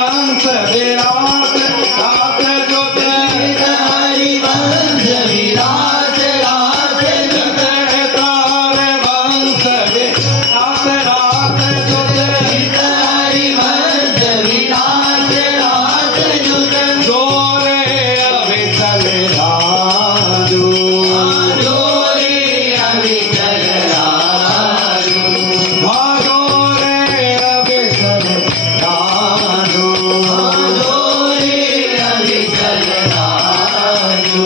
हंस विराट रात जुत हरि वंश विराट रात जुत तार वंश विराट रात जुत हरि वंश विराट रात जुत गोरे अविचल राजू गोरे अविचल राजू भागोरे अविचल राजू गोरे अविचल राजू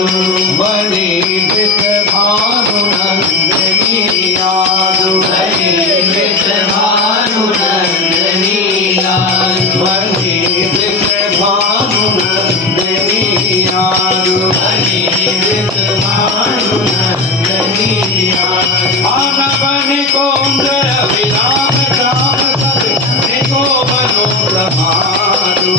बड़ी वित भानु नंदनी यादू बड़ी वित भानु नंदनी यादू बड़ी वित भानु नंदनी यादू बड़ी वित भानु नंदनी यादू आनबनि कोंद विराम राम सब निको मनो रमारू